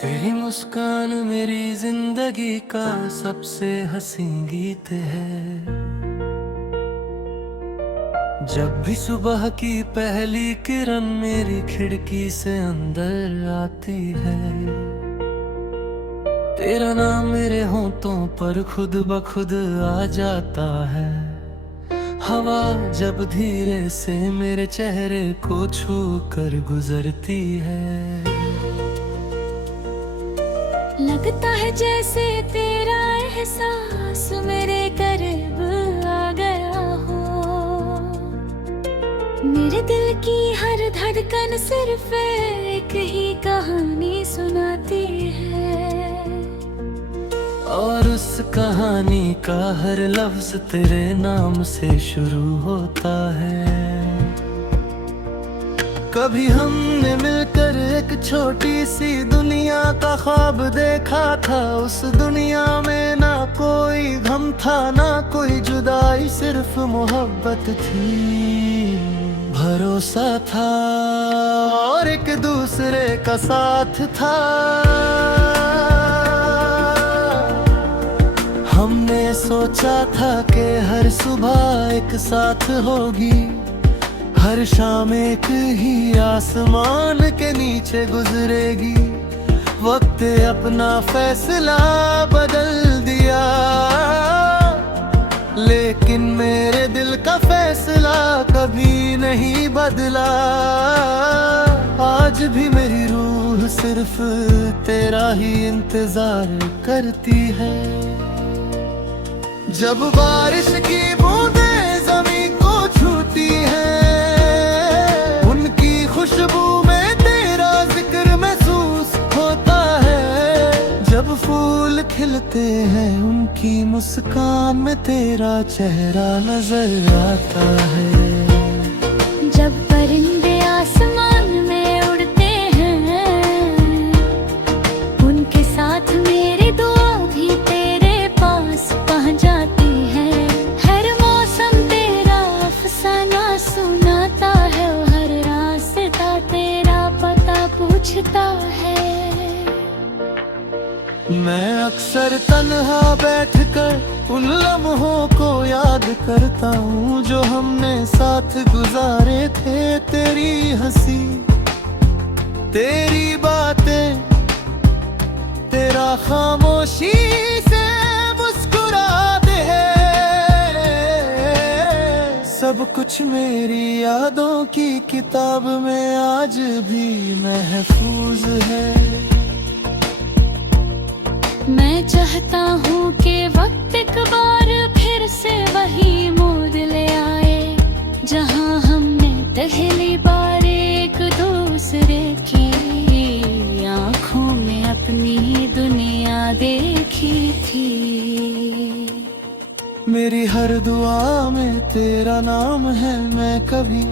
तेरी मुस्कान मेरी जिंदगी का सबसे हसी गीत है। जब भी सुबह की पहली किरण मेरी खिड़की से अंदर आती है, तेरा नाम मेरे होंठों पर खुद ब खुद आ जाता है। हवा जब धीरे से मेरे चेहरे को छू कर गुजरती है, लगता है जैसे तेरा एहसास मेरे करीब आ गया हो। मेरे दिल की हर धड़कन सिर्फ एक ही कहानी सुनाती है, और उस कहानी का हर लफ्ज तेरे नाम से शुरू होता है। कभी हमने मिलकर एक छोटी सी दुनिया का ख्वाब देखा था। उस दुनिया में ना कोई गम था, ना कोई जुदाई, सिर्फ मोहब्बत थी, भरोसा था और एक दूसरे का साथ था। हमने सोचा था कि हर सुबह एक साथ होगी, हर शाम एक ही आसमान के नीचे गुजरेगी। वक्त अपना फैसला बदल दिया, लेकिन मेरे दिल का फैसला कभी नहीं बदला। आज भी मेरी रूह सिर्फ तेरा ही इंतजार करती है। जब बारिश की बूंदें ज़मीन को छूती हैं, खुशबू में तेरा जिक्र महसूस होता है। जब फूल खिलते हैं उनकी मुस्कान में तेरा चेहरा नजर आता है। जब परिंदे आसमान में उड़ते हैं, उनके साथ मेरी दुआ भी तेरे पास पहुंच जाती है। हर मौसम तेरा अफसाना सुनाता है, तेरा पता पूछता है। मैं अक्सर तन्हा बैठकर उन लम्हों को याद करता हूँ जो हमने साथ गुजारे थे। तेरी हंसी, तेरी बातें, तेरा खामोशी से मुस्कुराते हैं। सब कुछ मेरी यादों की किताब में आज भी महफूज है। मैं चाहता हूँ कि वक्त एक बार फिर से वही मोड़ ले आए, जहाँ हमने पहली बार एक दूसरे की आँखों में अपनी दुनिया देखी थी। मेरी हर दुआ में तेरा नाम है। मैं कभी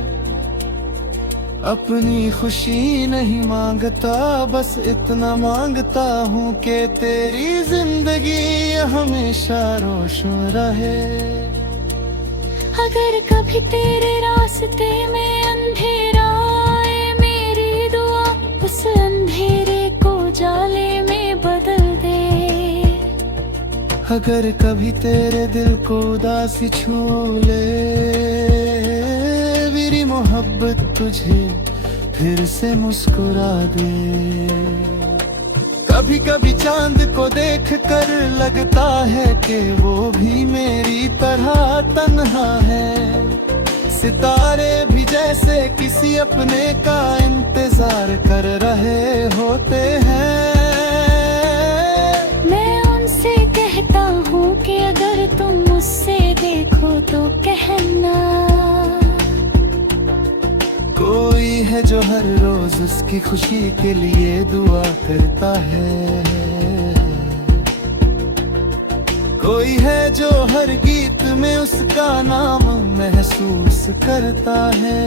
अपनी खुशी नहीं मांगता, बस इतना मांगता हूँ कि तेरी जिंदगी हमेशा रोशन रहे। अगर कभी तेरे रास्ते में अंधेरा आए, मेरी दुआ उस अंधेरे को जाले में बदल दे। अगर कभी तेरे दिल को उदासी छू ले, मेरी मोहब्बत तुझे फिर से मुस्कुरा दे। कभी कभी चांद को देख कर लगता है कि वो भी मेरी तरह तन्हा है। सितारे भी जैसे किसी अपने का इंतजार कर रहे होते हैं। कि अगर तुम मुझसे देखो तो कहना, कोई है जो हर रोज उसकी खुशी के लिए दुआ करता है। कोई है जो हर गीत में उसका नाम महसूस करता है।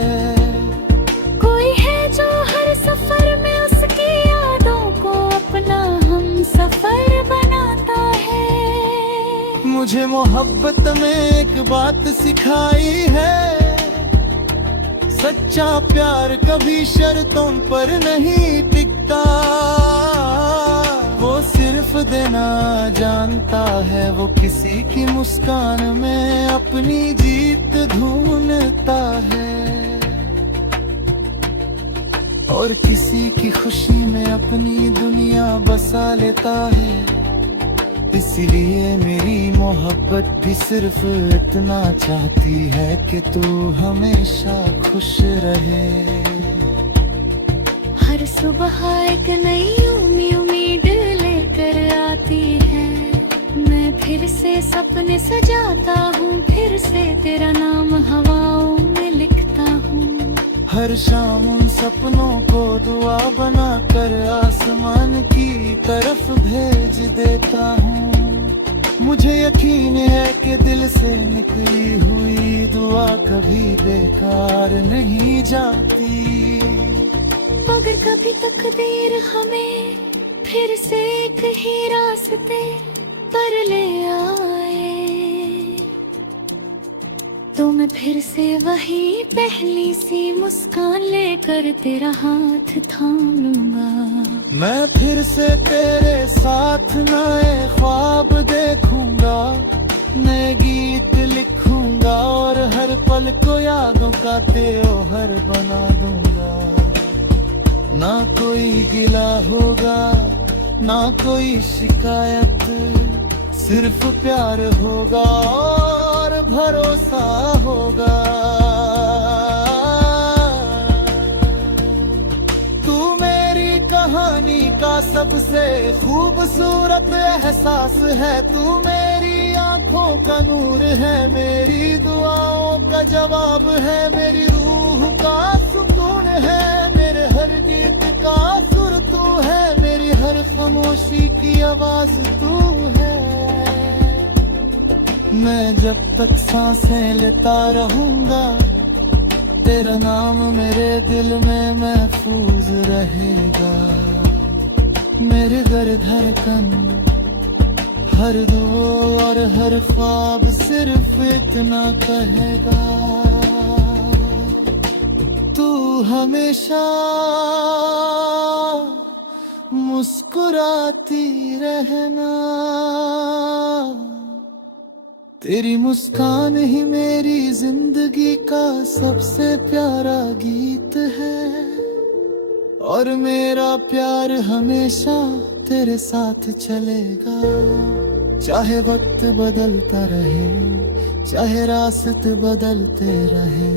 कोई है जो हर सफर में उसकी यादों को अपना हम सफर बनाता है। मुझे मोहब्बत में एक बात सिखाई है, सच्चा प्यार कभी शर्तों पर नहीं टिकता। वो सिर्फ देना जानता है, वो किसी की मुस्कान में अपनी जीत ढूंढता है, और किसी की खुशी में अपनी दुनिया बसा लेता है। इसलिए मेरी मोहब्बत भी सिर्फ इतना चाहती है कि तू हमेशा खुश रहे। हर सुबह एक नई उम्मीद लेकर आती है, मैं फिर से सपने सजाता हूँ, फिर से तेरा नाम हवाओं में लिखता हूँ। हर शाम उन सपनों को दुआ बनाकर आसमान की तरफ भेज देता हूँ। मुझे यकीन है कि दिल से निकली हुई दुआ कभी बेकार नहीं जाती। अगर कभी तकदीर हमें फिर से एक ही रास्ते पर ले आए, तो मैं फिर से वही पहली सी मुस्कान लेकर तेरा हाथ थाम लूंगा। मैं फिर से तेरे साथ नए ख्वाब देखूंगा, नए गीत लिखूंगा, और हर पल को यादों का त्योहार बना दूंगा। ना कोई गिला होगा, ना कोई शिकायत, सिर्फ प्यार होगा और भरोसा होगा। तू मेरी कहानी का सबसे खूबसूरत एहसास है, तू मेरी आंखों का नूर है, मेरी दुआओं का जवाब है, मेरी रूह का सुकून है, मेरे हर गीत का सुर तू है, मेरी हर खामोशी की आवाज तू है। मैं जब तक सांसें लेता रहूंगा, तेरा नाम मेरे दिल में महफूज रहेगा। मेरे हर धड़कन, हर दुआ और हर ख्वाब सिर्फ इतना कहेगा, तू हमेशा मुस्कुराती रहना। तेरी मुस्कान ही मेरी जिंदगी का सबसे प्यारा गीत है, और मेरा प्यार हमेशा तेरे साथ चलेगा। चाहे वक्त बदलता रहे, चाहे रास्ते बदलते रहे,